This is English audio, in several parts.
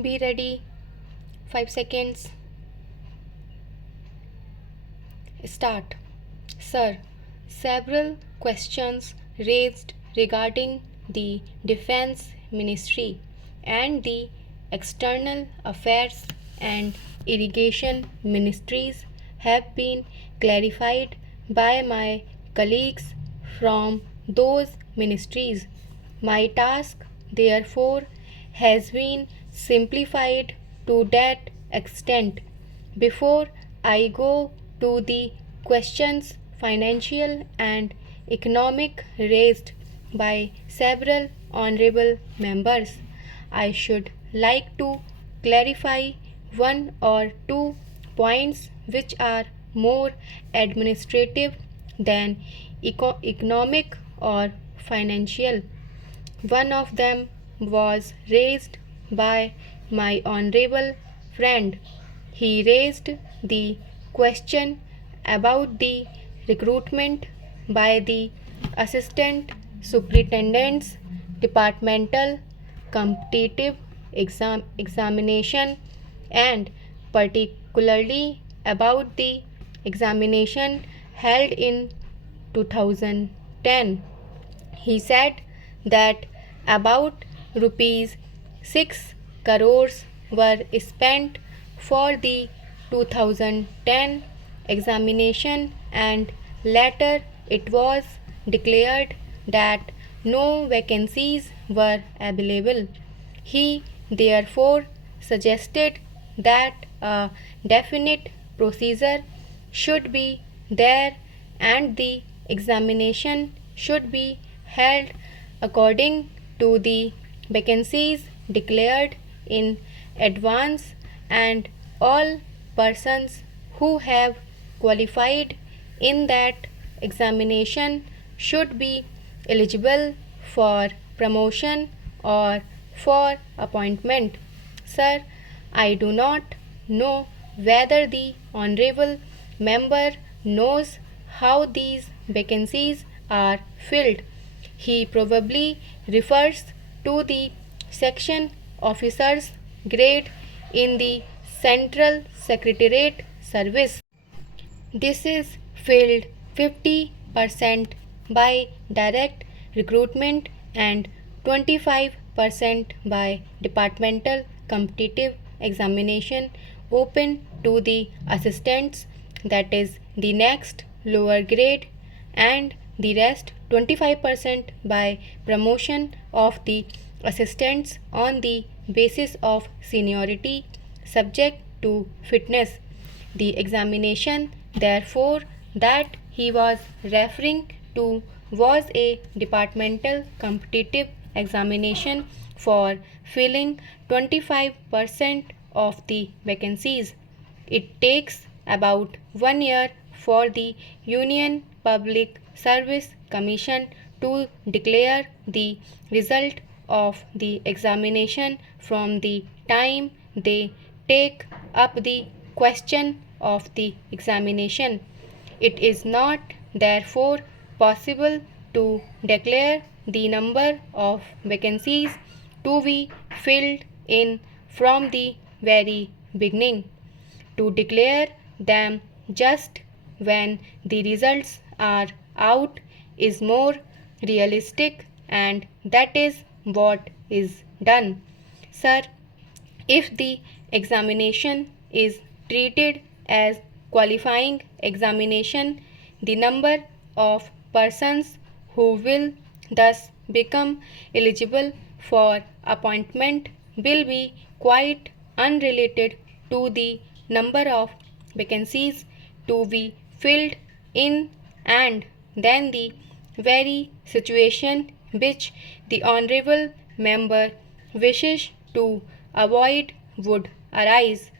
Be ready. 5 seconds. Start. Sir, several questions raised regarding the Defense Ministry and the External Affairs and Irrigation Ministries have been clarified by my colleagues from those ministries. My task, therefore, has been simplified to that extent. Before I go to the questions financial and economic raised by several honorable members, I should like to clarify one or two points which are more administrative than economic or financial. One of them was raised by my honorable friend. He raised the question about the recruitment by the assistant superintendent's departmental competitive examination and particularly about the examination held in 2010. He said that about rupees 6 crores were spent for the 2010 examination and later it was declared that no vacancies were available. He therefore suggested that a definite procedure should be there and the examination should be held according to the vacancies declared in advance and all persons who have qualified in that examination should be eligible for promotion or for appointment. Sir, I do not know whether the honorable member knows how these vacancies are filled. He probably refers to the section officers grade in the Central Secretariat Service. This is filled 50% by direct recruitment and 25% by departmental competitive examination open to the assistants, that is the next lower grade, and the rest 25% by promotion of the assistants on the basis of seniority subject to fitness. The examination, therefore, that he was referring to was a departmental competitive examination for filling 25% of the vacancies. It takes about 1 year for the Union Public Service Commission to declare the result of the examination from the time they take up the question of the examination. It is not therefore possible to declare the number of vacancies to be filled in from the very beginning. To declare them just when the results are out is more realistic, and that is what is done. Sir, if the examination is treated as qualifying examination, the number of persons who will thus become eligible for appointment will be quite unrelated to the number of vacancies to be filled in, and then the very situation which the honorable member wishes to avoid would arise.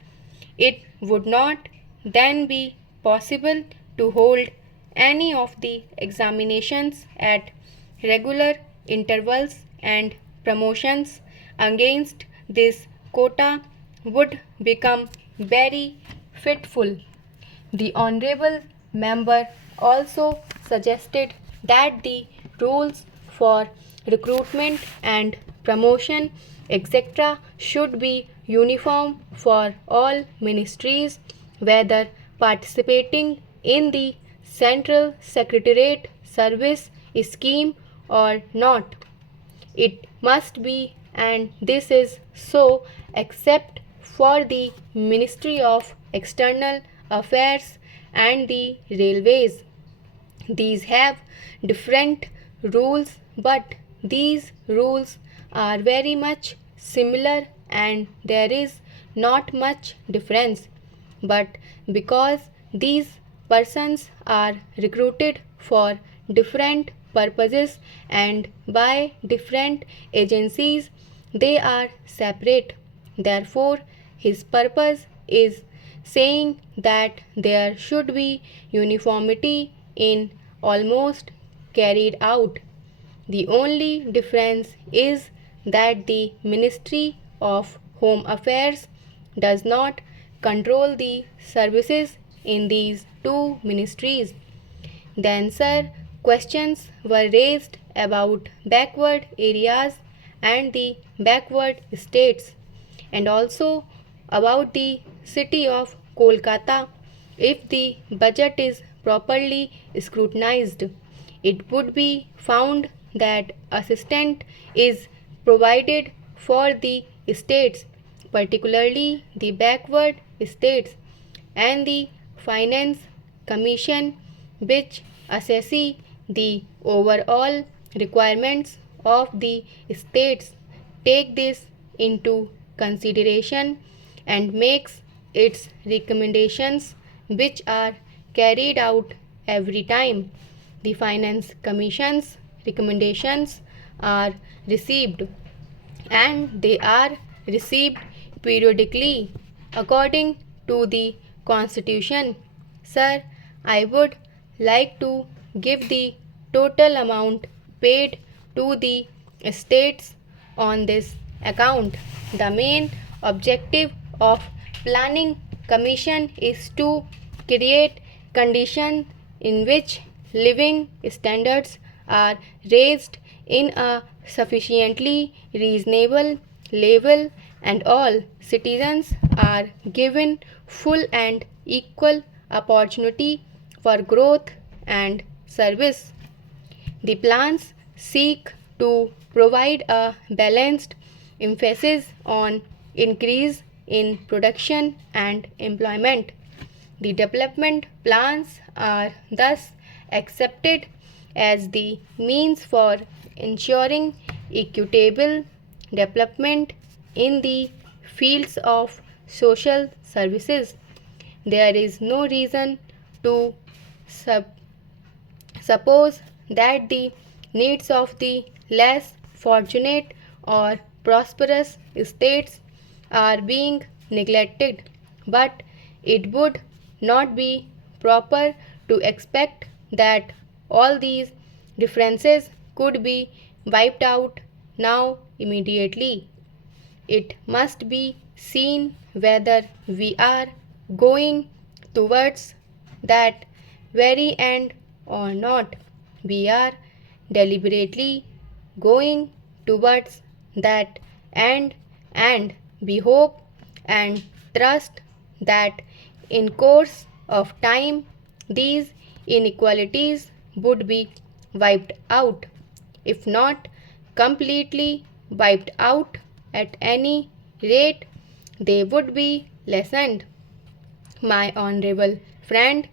It would not then be possible to hold any of the examinations at regular intervals, and promotions against this quota would become very fitful. The honorable member also suggested that the rules for recruitment and promotion etc. should be uniform for all ministries, whether participating in the Central Secretariat Service scheme or not. It must be, and this is so, except for the Ministry of External Affairs and the Railways. These have different rules, but these rules are very much similar and there is not much difference. But because these persons are recruited for different purposes and by different agencies, they are separate. Therefore, his purpose is saying that there should be uniformity in almost carried out. The only difference is that the Ministry of Home Affairs does not control the services in these two ministries. Then, sir, questions were raised about backward areas and the backward states, and also about the city of Kolkata. If the budget is properly scrutinized, it would be found that assistance is provided for the states, particularly the backward states, and the Finance Commission, which assesses the overall requirements of the states, take this into consideration and makes its recommendations, which are carried out every time the Finance Commission's recommendations are received, and they are received periodically according to the Constitution. Sir, I would like to give the total amount paid to the states on this account. The main objective of Planning Commission is to create conditions in which living standards are raised in a sufficiently reasonable level and all citizens are given full and equal opportunity for growth and service. The plans seek to provide a balanced emphasis on increase in production and employment. The development plans are thus accepted as the means for ensuring equitable development in the fields of social services. There is no reason to suppose that the needs of the less fortunate or prosperous states are being neglected, but it would not be proper to expect that all these differences could be wiped out now immediately. It must be seen whether we are going towards that very end or not. We are deliberately going towards that end, and we hope and trust that in course of time these inequalities would be wiped out, if not completely wiped out, at any rate they would be lessened. My honorable friend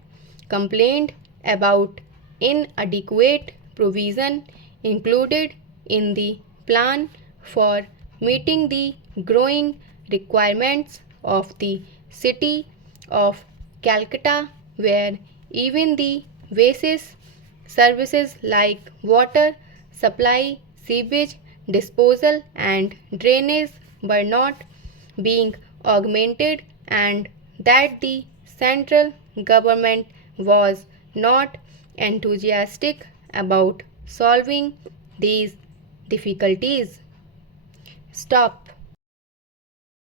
complained about inadequate provision included in the plan for meeting the growing requirements of the city of Calcutta, where even the basic services like water supply, sewage disposal, and drainage were not being augmented, and that the central government was not enthusiastic about solving these difficulties. Stop.